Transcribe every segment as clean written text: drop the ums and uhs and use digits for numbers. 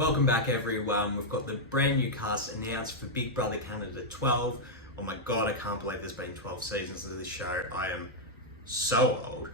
Welcome back everyone. We've got the brand new cast announced for Big Brother Canada 12. Oh my god, I can't believe there's been 12 seasons of this show. I am so old.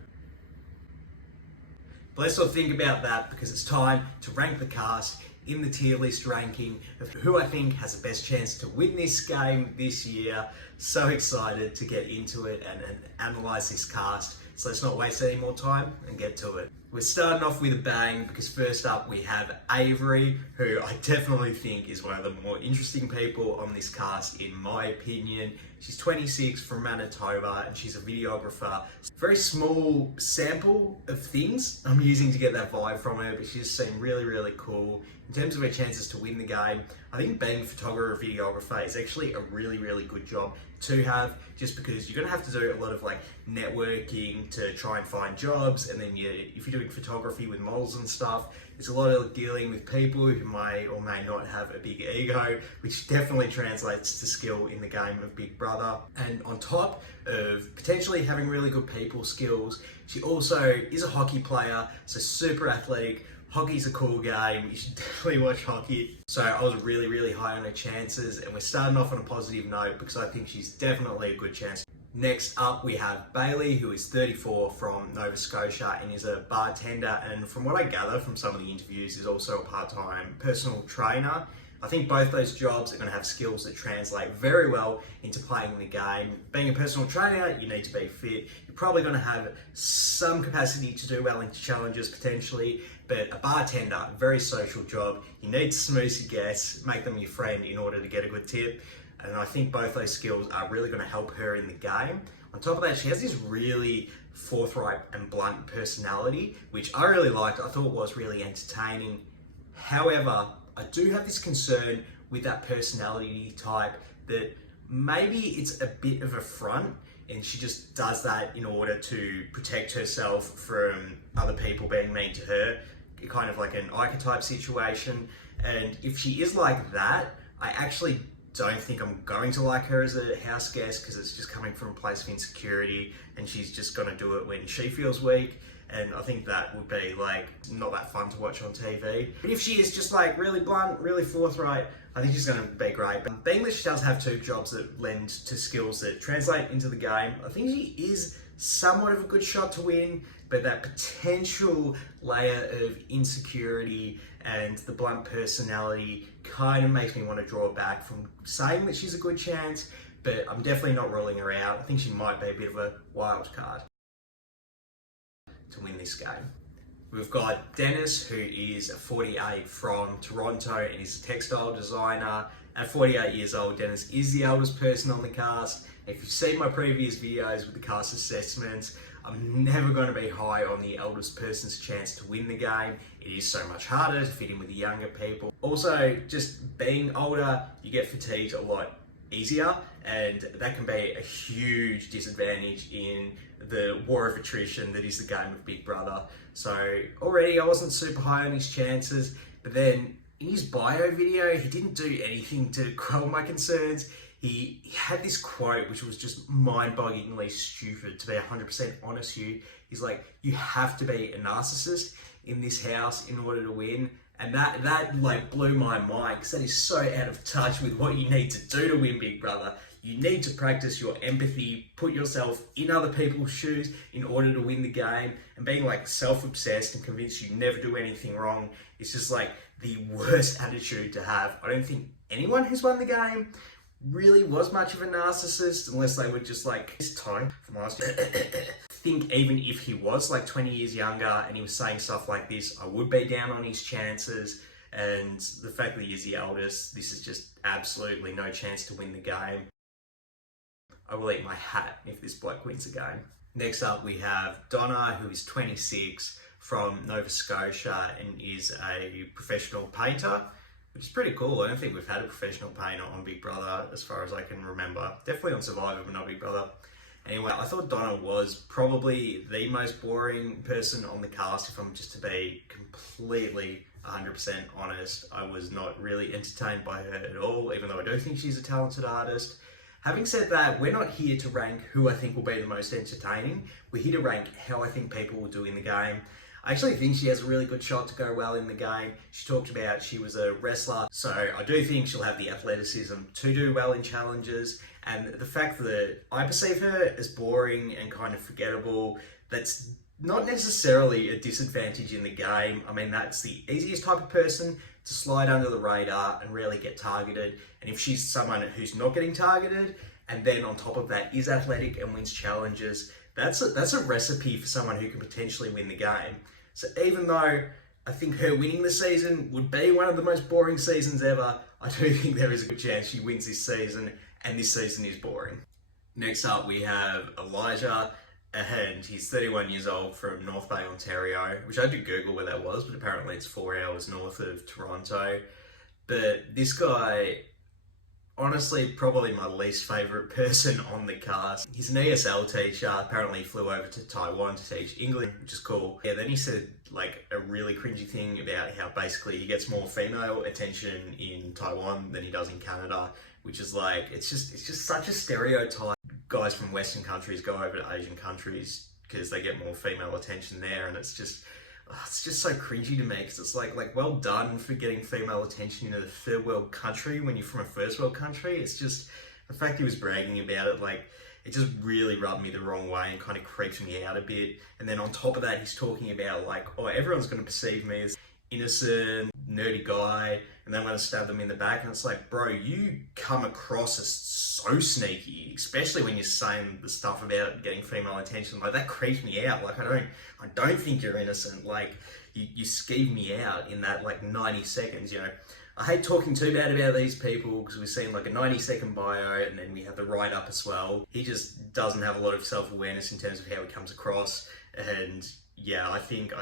But let's not think about that because it's time to rank the cast in the tier list ranking of who I think has the best chance to win this game this year. So excited to get into it and analyse this cast. So let's not waste any more time and get to it. We're starting off with a bang because first up we have Avery, who I definitely think is one of the more interesting people on this cast in my opinion. She's 26 from Manitoba and she's a videographer. Very small sample of things I'm using to get that vibe from her, but she just seemed really cool. In terms of her chances to win the game, I think being a photographer or videographer is actually a really good job to have, just because you're going to have to do a lot of like networking to try and find jobs, and then if you're doing photography with models and stuff, it's a lot of dealing with people who may or may not have a big ego, which definitely translates to skill in the game of Big Brother. And on top of potentially having really good people skills, she also is a hockey player, so super athletic. Hockey's a cool game, you should definitely watch hockey. So I was really high on her chances, and we're starting off on a positive note because I think she's definitely a good chance. Next up we have Bailey, who is 34 from Nova Scotia and is a bartender, and from what I gather from some of the interviews is also a part-time personal trainer. I think both those jobs are going to have skills that translate very well into playing the game. Being a personal trainer, you need to be fit. You're probably going to have some capacity to do well into challenges potentially, but a bartender, very social job. You need to smooth your guests, make them your friend in order to get a good tip. And I think both those skills are really going to help her in the game. On top of that, she has this really forthright and blunt personality, which I really liked. I thought was really entertaining. However, I do have this concern with that personality type that maybe it's a bit of a front and she just does that in order to protect herself from other people being mean to her, kind of like an archetype situation. And if she is like that, I actually don't think I'm going to like her as a house guest, because it's just coming from a place of insecurity and she's just going to do it when she feels weak. And I think that would be like not that fun to watch on TV. But if she is just like really blunt, really forthright, I think she's going to be great. But being that she does have two jobs that lend to skills that translate into the game, I think she is somewhat of a good shot to win, but that potential layer of insecurity and the blunt personality kind of makes me want to draw back from saying that she's a good chance, but I'm definitely not ruling her out. I think she might be a bit of a wild card to win this game. We've got Dennis, who is 48 from Toronto and is a textile designer. At 48 years old, Dennis is the eldest person on the cast. If you've seen my previous videos with the cast assessments, I'm never going to be high on the eldest person's chance to win the game. It is so much harder to fit in with the younger people. Also, just being older, you get fatigued a lot easier, and that can be a huge disadvantage in the war of attrition that is the game of Big Brother. So already I wasn't super high on his chances, but then in his bio video, he didn't do anything to quell my concerns. He had this quote which was just mind-bogglingly stupid, to be 100% honest with you. He's like, you have to be a narcissist in this house in order to win. And that like blew my mind, because that is so out of touch with what you need to do to win Big Brother. You need to practice your empathy, put yourself in other people's shoes in order to win the game. And being like self-obsessed and convinced you never do anything wrong is just like the worst attitude to have. I don't think anyone who's won the game really was much of a narcissist, unless they were just like this Tony from last year. I think even if he was like 20 years younger and he was saying stuff like this, I would be down on his chances. And the fact that he is the eldest, this is just absolutely no chance to win the game. I will eat my hat if this bloke wins the game. Next up we have Donna, who is 26 from Nova Scotia and is a professional painter, which is pretty cool. I don't think we've had a professional painter on Big Brother as far as I can remember. Definitely on Survivor, but not Big Brother. Anyway, I thought Donna was probably the most boring person on the cast, if I'm just to be completely 100% honest. I was not really entertained by her at all, even though I do think she's a talented artist. Having said that, we're not here to rank who I think will be the most entertaining. We're here to rank how I think people will do in the game. I actually think she has a really good shot to go well in the game. She talked about she was a wrestler, so I do think she'll have the athleticism to do well in challenges. And the fact that I perceive her as boring and kind of forgettable, that's not necessarily a disadvantage in the game. I mean, that's the easiest type of person to slide under the radar and really get targeted. And if she's someone who's not getting targeted, and then on top of that is athletic and wins challenges, that's a recipe for someone who can potentially win the game. So even though I think her winning the season would be one of the most boring seasons ever, I do think there is a good chance she wins this season, and this season is boring. Next up, we have Elijah, and he's 31 years old from North Bay, Ontario, which I did Google where that was, but apparently it's 4 hours north of Toronto. But this guy, honestly, probably my least favourite person on the cast. He's an ESL teacher, apparently he flew over to Taiwan to teach English, which is cool. Yeah, then he said like a really cringy thing about how basically he gets more female attention in Taiwan than he does in Canada, which is like, it's just such a stereotype. Guys from Western countries go over to Asian countries because they get more female attention there, and it's just so cringy to me, because it's like well done for getting female attention in a third world country when you're from a first world country. It's just the fact he was bragging about it, like, it just really rubbed me the wrong way and kind of creeps me out a bit. And then on top of that, he's talking about like, oh, everyone's going to perceive me as innocent, nerdy guy, and then I'm going to stab them in the back. And it's like, bro, you come across as so sneaky, especially when you're saying the stuff about getting female attention. Like, that creeps me out. Like, I don't think you're innocent. Like, you skeeve me out in that like 90 seconds, you know. I hate talking too bad about these people because we've seen like a 90-second bio, and then we have the write-up as well. He just doesn't have a lot of self-awareness in terms of how he comes across. And yeah, I think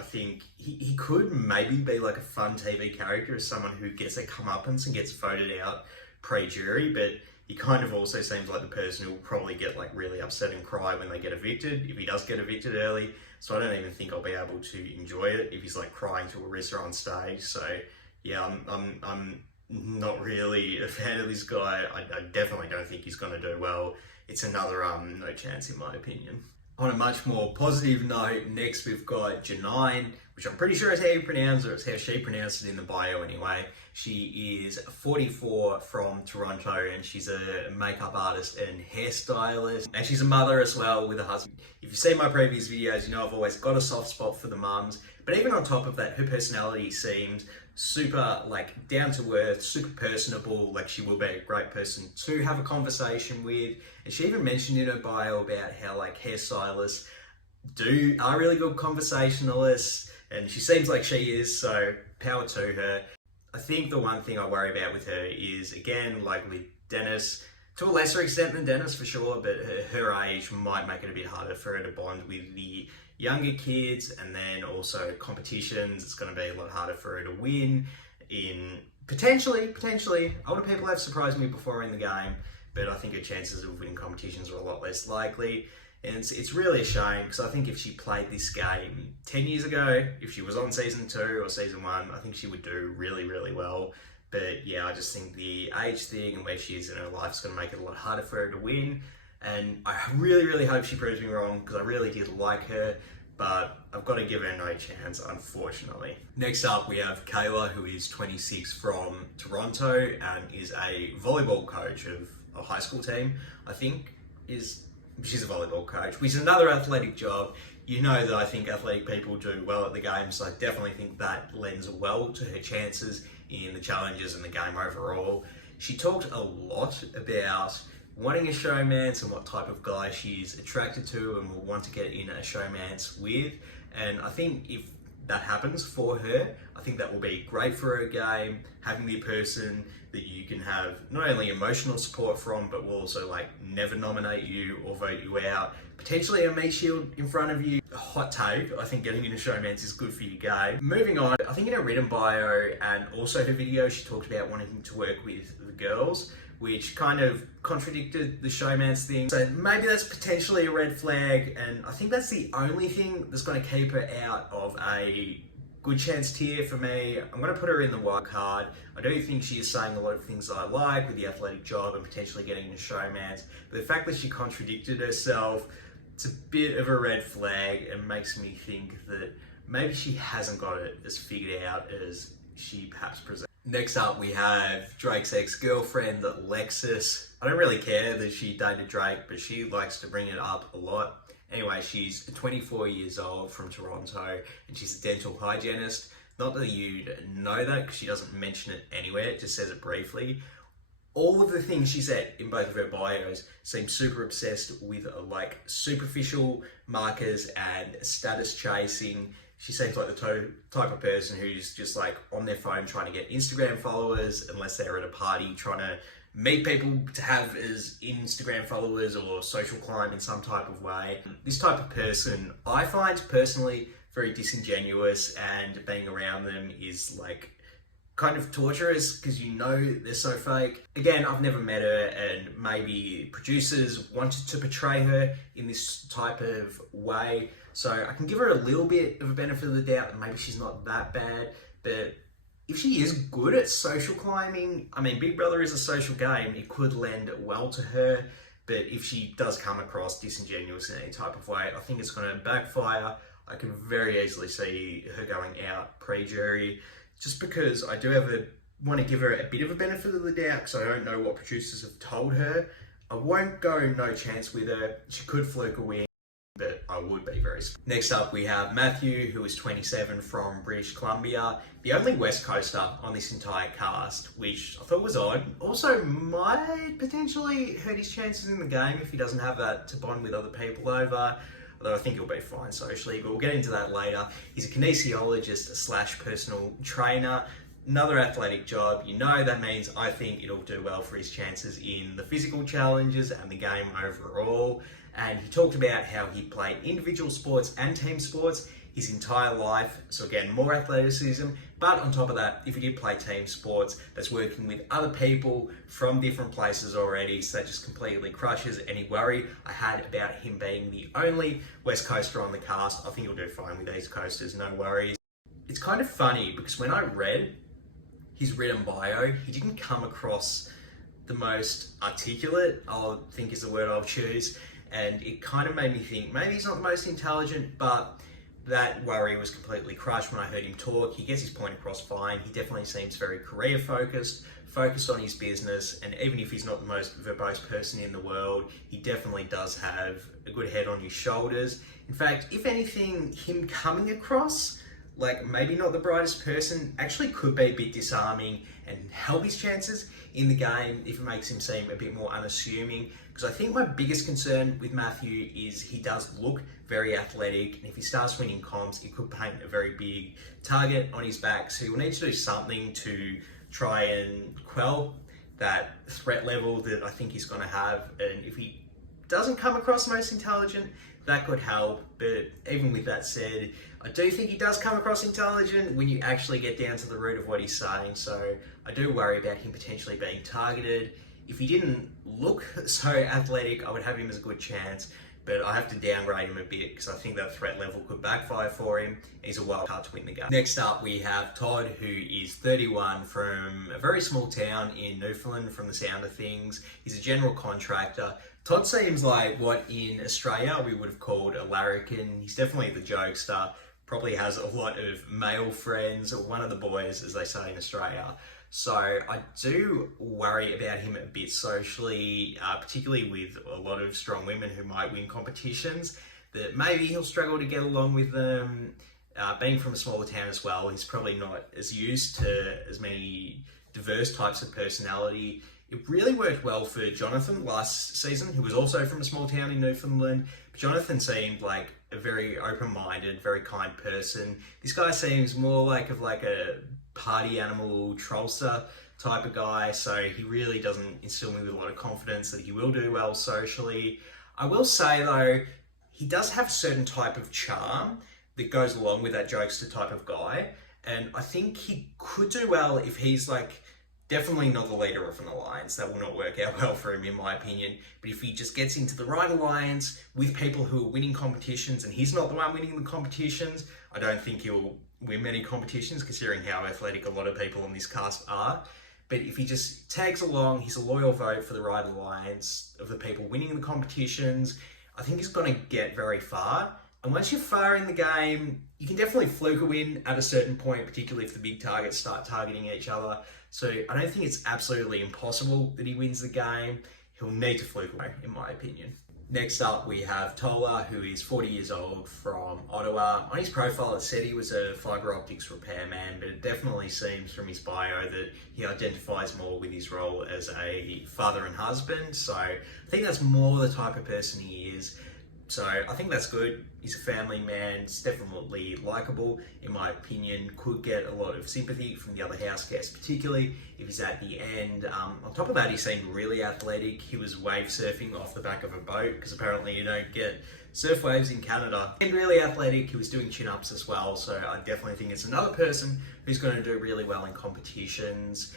he could maybe be like a fun TV character as someone who gets their comeuppance and gets voted out pre-jury, but he kind of also seems like the person who will probably get like really upset and cry when they get evicted, if he does get evicted early. So I don't even think I'll be able to enjoy it if he's like crying to Arisa on stage. So yeah, I'm not really a fan of this guy. I definitely don't think he's going to do well. It's another no chance in my opinion. On a much more positive note, next we've got Janine, which I'm pretty sure is how you pronounce it, or it's how she pronounced it in the bio anyway. She is 44 from Toronto, and she's a makeup artist and hairstylist. And she's a mother as well with a husband. If you've seen my previous videos, you know I've always got a soft spot for the mums. But even on top of that, her personality seemed super like down to earth, super personable. Like, she will be a great person to have a conversation with. And she even mentioned in her bio about how like hairstylists are really good conversationalists, and she seems like she is, so power to her. I think the one thing I worry about with her is, again, like with Dennis, to a lesser extent than Dennis for sure, but her age might make it a bit harder for her to bond with the younger kids, and then also competitions. It's going to be a lot harder for her to win in potentially. Older people have surprised me before in the game, but I think her chances of winning competitions are a lot less likely. And it's really a shame, because I think if she played this game 10 years ago, if she was on season 2 or season 1, I think she would do really, really well. But yeah, I just think the age thing and where she is in her life is going to make it a lot harder for her to win. And I really, really hope she proves me wrong, because I really did like her, but I've got to give her no chance, unfortunately. Next up, we have Kayla, who is 26 from Toronto and is a volleyball coach of a high school team, I think. She's a volleyball coach, which is another athletic job. You know that I think athletic people do well at the game, so I definitely think that lends well to her chances in the challenges and the game overall. She talked a lot about wanting a showmance and what type of guy she's attracted to and will want to get in a showmance with. And I think if that happens for her, I think that will be great for her game, having the person that you can have not only emotional support from, but will also like never nominate you or vote you out. Potentially a meat shield in front of you. Hot take, I think getting into showmance is good for your game. Moving on, I think in her written bio and also her video, she talked about wanting to work with the girls, which kind of contradicted the showmance thing. So maybe that's potentially a red flag, and I think that's the only thing that's going to keep her out of a good chance tier for me. I'm going to put her in the wild card. I do think she is saying a lot of things that I like with the athletic job and potentially getting into showmance, but the fact that she contradicted herself, it's a bit of a red flag and makes me think that maybe she hasn't got it as figured out as she perhaps presents. Next up, we have Drake's ex-girlfriend, Lexus. I don't really care that she dated Drake, but she likes to bring it up a lot. Anyway, she's 24 years old from Toronto, and she's a dental hygienist. Not that you'd know that, because she doesn't mention it anywhere, it just says it briefly. All of the things she said in both of her bios seem super obsessed with like superficial markers and status chasing. She seems like the type of person who's just like on their phone trying to get Instagram followers, unless they're at a party trying to meet people to have as Instagram followers or social climb in some type of way. This type of person I find personally very disingenuous, and being around them is like kind of torturous because you know they're so fake. Again, I've never met her, and maybe producers wanted to portray her in this type of way. So I can give her a little bit of a benefit of the doubt that maybe she's not that bad. But if she is good at social climbing, I mean, Big Brother is a social game. It could lend well to her. But if she does come across disingenuous in any type of way, I think it's going to backfire. I can very easily see her going out pre-jury, just because I do want to give her a bit of a benefit of the doubt, because I don't know what producers have told her. I won't go no chance with her. She could fluke a win, but I would be very scared. Next up, we have Matthew, who is 27 from British Columbia, the only West Coaster on this entire cast, which I thought was odd. Also might potentially hurt his chances in the game if he doesn't have that to bond with other people over. Although I think he'll be fine socially, but we'll get into that later. He's a kinesiologist / personal trainer. Another athletic job. You know that means I think it'll do well for his chances in the physical challenges and the game overall. And he talked about how he played individual sports and team sports his entire life. So again, more athleticism. But on top of that, if he did play team sports, that's working with other people from different places already. So that just completely crushes any worry I had about him being the only West Coaster on the cast. I think he'll do fine with these coasters, no worries. It's kind of funny because when I read his written bio, he didn't come across the most articulate, I think is the word I'll choose. And it kind of made me think maybe he's not the most intelligent, but that worry was completely crushed when I heard him talk. He gets his point across fine. He definitely seems very career focused on his business, and even if he's not the most verbose person in the world, he definitely does have a good head on his shoulders. In fact, if anything, him coming across like maybe not the brightest person actually could be a bit disarming and help his chances in the game if it makes him seem a bit more unassuming. Because I think my biggest concern with Matthew is he does look very athletic, and if he starts winning comps, it could paint a very big target on his back. So he'll need to do something to try and quell that threat level that I think he's going to have. And if he doesn't come across most intelligent, that could help. But even with that said, I do think he does come across intelligent when you actually get down to the root of what he's saying. So I do worry about him potentially being targeted. If he didn't look so athletic, I would have him as a good chance, but I have to downgrade him a bit because I think that threat level could backfire for him. He's a wild card to win the game. Next up, we have Todd, who is 31 from a very small town in Newfoundland, from the sound of things. He's a general contractor. Todd seems like what in Australia we would have called a larrikin. He's definitely the jokester, probably has a lot of male friends, or one of the boys, as they say in Australia. So I do worry about him a bit socially, particularly with a lot of strong women who might win competitions, that maybe he'll struggle to get along with them. Being from a smaller town as well, he's probably not as used to as many diverse types of personality. It really worked well for Jonathan last season, who was also from a small town in Newfoundland. But Jonathan seemed like a very open-minded, very kind person. This guy seems more like a party animal, trollster type of guy, so he really doesn't instill me with a lot of confidence that he will do well socially. I will say though, he does have a certain type of charm that goes along with that jokester type of guy, and I think he could do well if he's like definitely not the leader of an alliance. That will not work out well for him in my opinion, but if he just gets into the right alliance with people who are winning competitions and he's not the one winning the competitions, I don't think he'll win many competitions considering how athletic a lot of people in this cast are. But if he just tags along, he's a loyal vote for the right alliance of the people winning the competitions, I think he's going to get very far. And once you're far in the game, you can definitely fluke a win at a certain point, particularly if the big targets start targeting each other. So I don't think it's absolutely impossible that he wins the game. He'll need to fluke away, in my opinion. Next up, we have Tola, who is 40 years old from Ottawa. On his profile, it said he was a fibre optics repairman, but it definitely seems from his bio that he identifies more with his role as a father and husband. So I think that's more the type of person he is. So I think that's good. He's a family man. It's definitely likable, in my opinion. Could get a lot of sympathy from the other house guests, particularly if he's at the end. On top of that, he seemed really athletic. He was wave surfing off the back of a boat, because apparently you don't get surf waves in Canada. And really athletic. He was doing chin-ups as well. So I definitely think it's another person who's going to do really well in competitions.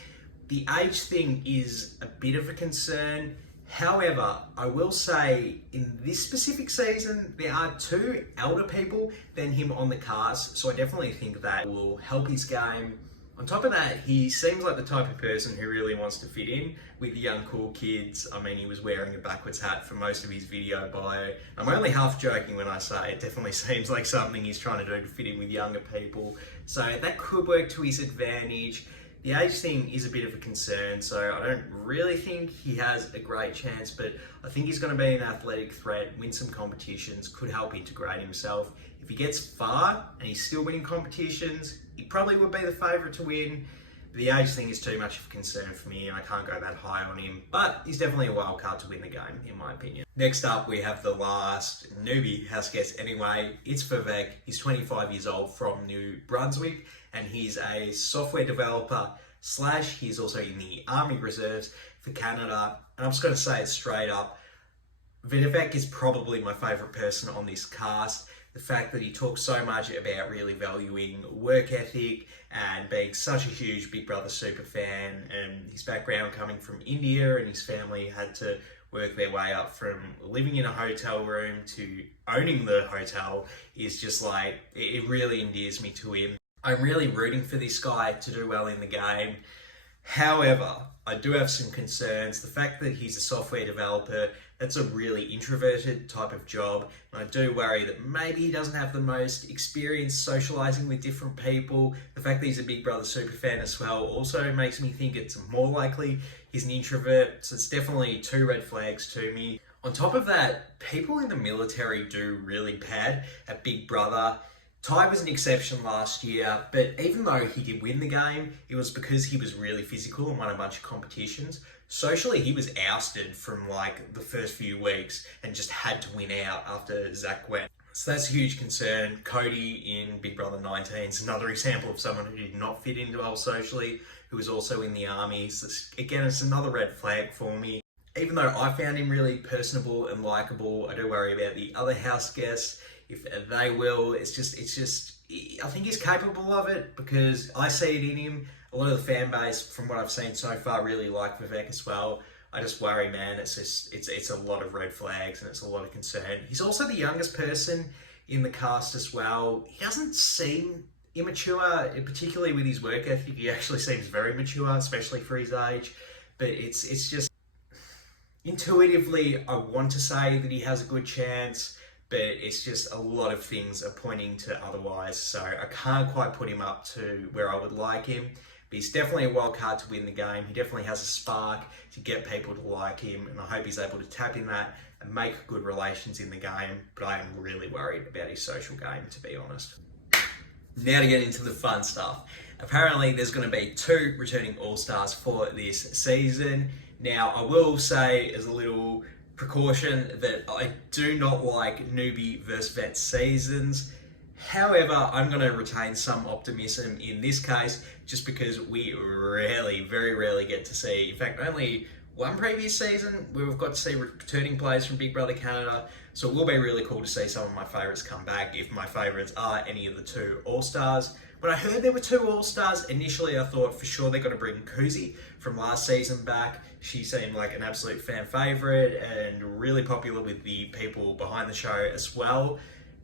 The age thing is a bit of a concern. However, I will say in this specific season, there are two elder people than him on the cast, so I definitely think that will help his game. On top of that, he seems like the type of person who really wants to fit in with the young cool kids. I mean, he was wearing a backwards hat for most of his video bio. I'm only half joking when I say it definitely seems like something he's trying to do to fit in with younger people. So that could work to his advantage. The age thing is a bit of a concern, so I don't really think he has a great chance, but I think he's going to be an athletic threat, win some competitions, could help integrate himself. If he gets far and he's still winning competitions, he probably would be the favourite to win. But the age thing is too much of a concern for me, and I can't go that high on him, but he's definitely a wild card to win the game, in my opinion. Next up, we have the last newbie house guest anyway. It's Vivek. He's 25 years old from New Brunswick, and he's a software developer / he's also in the Army Reserves for Canada. And I'm just going to say it straight up, Vivek is probably my favourite person on this cast. The fact that he talks so much about really valuing work ethic and being such a huge Big Brother super fan, and his background coming from India, and his family had to work their way up from living in a hotel room to owning the hotel, is just like, it really endears me to him. I'm really rooting for this guy to do well in the game. However, I do have some concerns. The fact that he's a software developer, that's a really introverted type of job. And I do worry that maybe he doesn't have the most experience socializing with different people. The fact that he's a Big Brother superfan as well also makes me think it's more likely he's an introvert. So it's definitely two red flags to me. On top of that, people in the military do really bad at Big Brother. Ty was an exception last year, but even though he did win the game, it was because he was really physical and won a bunch of competitions. Socially, he was ousted from like the first few weeks and just had to win out after Zach went. So that's a huge concern. Cody in Big Brother 19 is another example of someone who did not fit in well socially, who was also in the army. So again, it's another red flag for me. Even though I found him really personable and likable, I do worry about the other house guests. If they will, it's just, I think he's capable of it because I see it in him. A lot of the fan base, from what I've seen so far, really like Vivek as well. I just worry, man, it's a lot of red flags and it's a lot of concern. He's also the youngest person in the cast as well. He doesn't seem immature, particularly with his work ethic. He actually seems very mature, especially for his age. But it's just, intuitively, I want to say that he has a good chance, but it's just a lot of things are pointing to otherwise. So I can't quite put him up to where I would like him. But he's definitely a wild card to win the game. He definitely has a spark to get people to like him, and I hope he's able to tap in that and make good relations in the game. But I am really worried about his social game, to be honest. Now to get into the fun stuff. Apparently there's going to be 2 returning All-Stars for this season. Now I will say as a little precaution that I do not like newbie versus vet seasons. However, I'm going to retain some optimism in this case just because we very rarely get to see, in fact only one previous season where we've got to see returning players from Big Brother Canada. So it will be really cool to see some of my favourites come back, if my favourites are any of the 2 All-Stars. When I heard there were 2 All-Stars, initially I thought for sure they're going to bring Kuzi from last season back. She seemed like an absolute fan favourite and really popular with the people behind the show as well.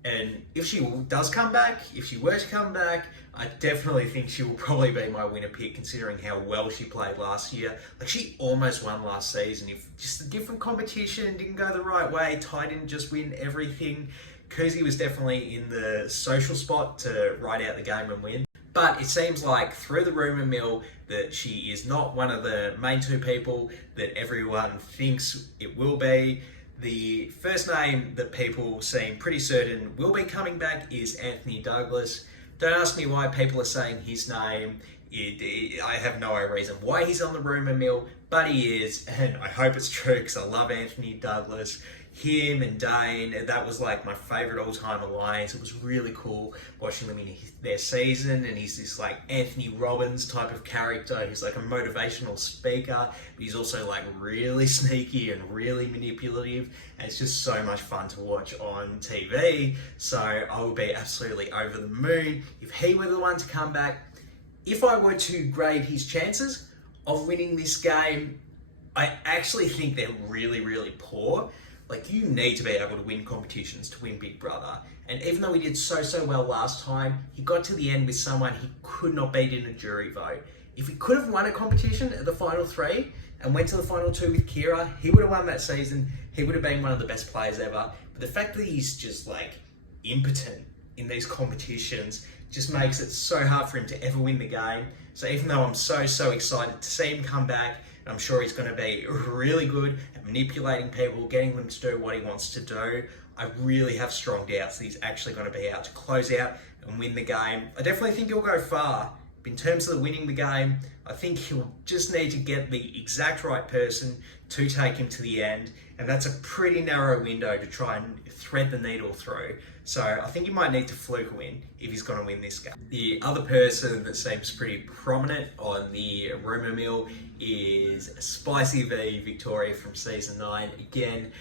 And if she does come back, if she were to come back, I definitely think she will probably be my winner pick considering how well she played last year. Like, she almost won last season. If just a different competition didn't go the right way, Ty didn't just win everything. Kuzi was definitely in the social spot to ride out the game and win. But it seems like through the rumour mill that she is not one of the main two people that everyone thinks it will be. The first name that people seem pretty certain will be coming back is Anthony Douglas. Don't ask me why people are saying his name. I have no reason why he's on the rumour mill, but he is, and I hope it's true because I love Anthony Douglas. Him and Dane, that was like my favourite all-time alliance. It was really cool watching them in their season, and he's this like Anthony Robbins type of character. He's like a motivational speaker, but he's also like really sneaky and really manipulative, and it's just so much fun to watch on TV. So I would be absolutely over the moon if he were the one to come back. If I were to grade his chances of winning this game, I actually think they're really, really poor. Like, you need to be able to win competitions to win Big Brother. And even though he did so well last time, he got to the end with someone he could not beat in a jury vote. If he could have won a competition at the final 3 and went to the final 2 with Kira, he would have won that season. He would have been one of the best players ever. But the fact that he's just like impotent in these competitions just makes it so hard for him to ever win the game. So even though I'm so excited to see him come back, I'm sure he's going to be really good at manipulating people, getting them to do what he wants to do, I really have strong doubts that he's actually going to be able to close out and win the game. I definitely think he'll go far. But in terms of winning the game, I think he'll just need to get the exact right person to take him to the end. And that's a pretty narrow window to try and thread the needle through. So I think he might need to fluke win if he's going to win this game. The other person that seems pretty prominent on the rumour mill is Spicy V Victoria from season 9. Again,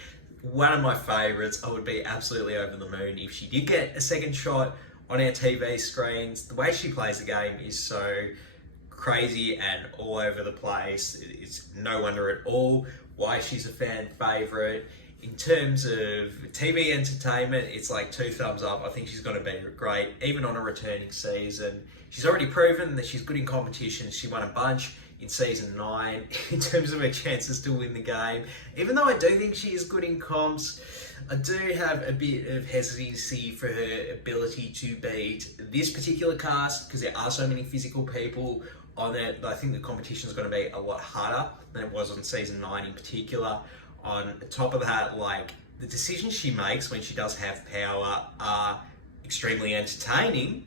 one of my favourites. I would be absolutely over the moon if she did get a second shot on our TV screens. The way she plays the game is so crazy and all over the place. It's no wonder at all why she's a fan favourite. In terms of TV entertainment, it's like 2 thumbs up. I think she's going to be great, even on a returning season. She's already proven that she's good in competitions. She won a bunch in season 9 in terms of her chances to win the game. Even though I do think she is good in comps, I do have a bit of hesitancy for her ability to beat this particular cast because there are so many physical people on it. I think the competition is going to be a lot harder than it was on season 9 in particular. On top of that, like, the decisions she makes when she does have power are extremely entertaining,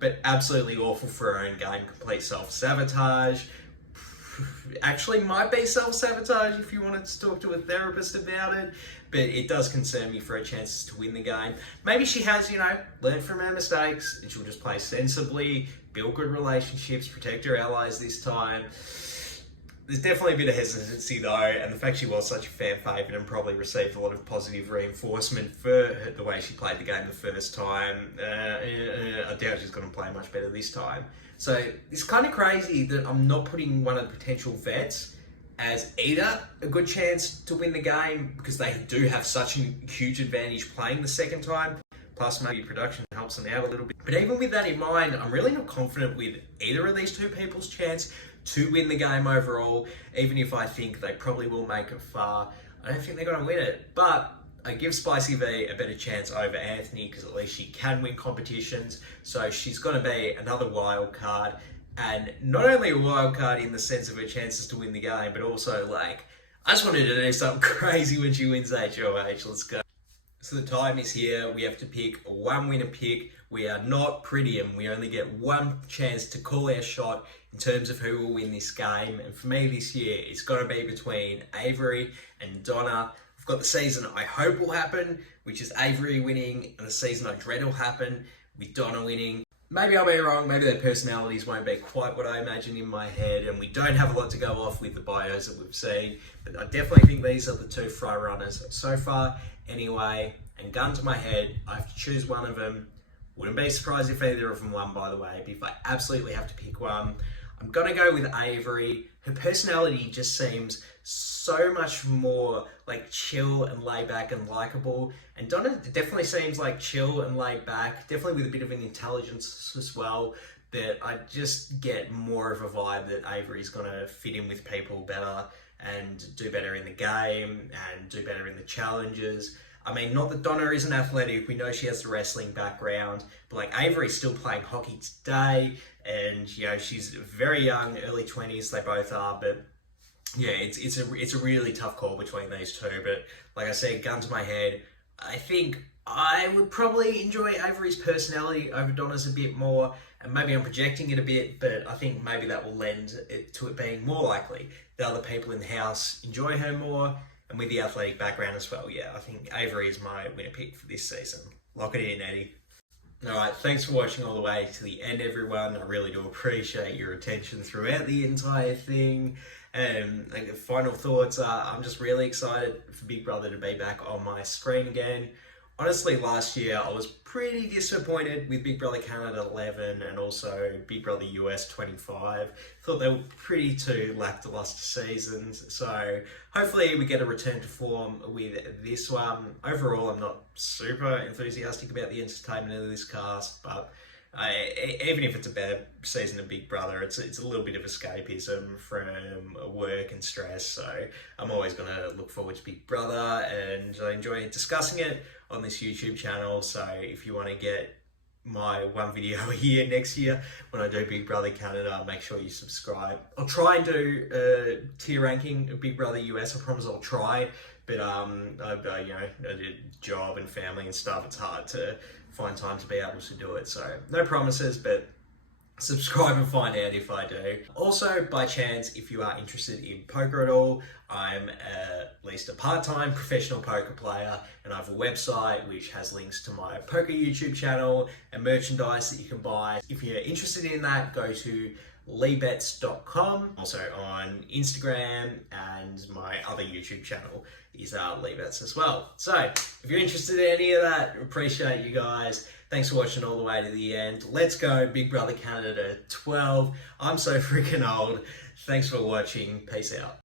but absolutely awful for her own game. Complete self-sabotage. Actually might be self-sabotage if you wanted to talk to a therapist about it, but it does concern me for her chances to win the game. Maybe she has, learned from her mistakes and she'll just play sensibly, build good relationships, protect her allies this time. There's definitely a bit of hesitancy though, and the fact she was such a fan favourite and probably received a lot of positive reinforcement for the way she played the game the first time, I doubt she's going to play much better this time. So it's kind of crazy that I'm not putting one of the potential vets as either a good chance to win the game because they do have such a huge advantage playing the second time, plus maybe production helps them out a little bit. But even with that in mind, I'm really not confident with either of these two people's chance to win the game overall, even if I think they probably will make it far. I don't think they're going to win it, but I give Spicy V a better chance over Anthony because at least she can win competitions. So she's going to be another wild card, and not only a wild card in the sense of her chances to win the game, but also like, I just wanted to do something crazy when she wins HOH. Let's go. So the time is here. We have to pick one winner pick. We are not Pritium. We only get one chance to call our shot in terms of who will win this game. And for me this year, it's got to be between Avery and Donna. I've got the season I hope will happen, which is Avery winning, and the season I dread will happen with Donna winning. Maybe I'll be wrong. Maybe their personalities won't be quite what I imagine in my head, and we don't have a lot to go off with the bios that we've seen. But I definitely think these are the two front runners so far. Anyway, and gun to my head, I have to choose one of them. Wouldn't be surprised if either of them won, by the way, but if I absolutely have to pick one, I'm going to go with Avery. Her personality just seems so much more like chill and laid back and likable. And Donna definitely seems like chill and laid back, definitely with a bit of an intelligence as well. But I just get more of a vibe that Avery's going to fit in with people better and do better in the game and do better in the challenges. I mean, not that Donna isn't athletic, we know she has the wrestling background, but like Avery's still playing hockey today, and you know, she's very young, early 20s, they both are, but yeah, it's a really tough call between these two. But like I said, gun to my head, I think I would probably enjoy Avery's personality over Donna's a bit more, and maybe I'm projecting it a bit, but I think maybe that will lend it to it being more likely that other people in the house enjoy her more, and with the athletic background as well. Yeah, I think Avery is my winner pick for this season. Lock it in, Eddie. Alright, thanks for watching all the way to the end, everyone. I really do appreciate your attention throughout the entire thing. Like, final thoughts are, I'm just really excited for Big Brother to be back on my screen again. Honestly, last year I was pretty disappointed with Big Brother Canada 11 and also Big Brother US 25. Thought they were pretty two lackluster seasons, so hopefully we get a return to form with this one. Overall, I'm not super enthusiastic about the entertainment of this cast, but even if it's a bad season of Big Brother, it's a little bit of escapism from work and stress, so I'm always going to look forward to Big Brother, and I enjoy discussing it on this YouTube channel. So if you want to get my one video a year next year when I do Big Brother Canada, make sure you subscribe. I'll try and do a tier ranking of Big Brother US. I promise I'll try, but you know, I did job and family and stuff. It's hard to find time to be able to do it. So no promises, but subscribe and find out if I do. Also, by chance, if you are interested in poker at all, I'm at least a part-time professional poker player, and I have a website which has links to my poker YouTube channel and merchandise that you can buy. If you're interested in that, go to leebets.com. Also on Instagram, and my other YouTube channel is Leebets as well. So if you're interested in any of that, appreciate you guys. Thanks for watching all the way to the end. Let's go Big Brother Canada 12. I'm so freaking old. Thanks for watching. Peace out.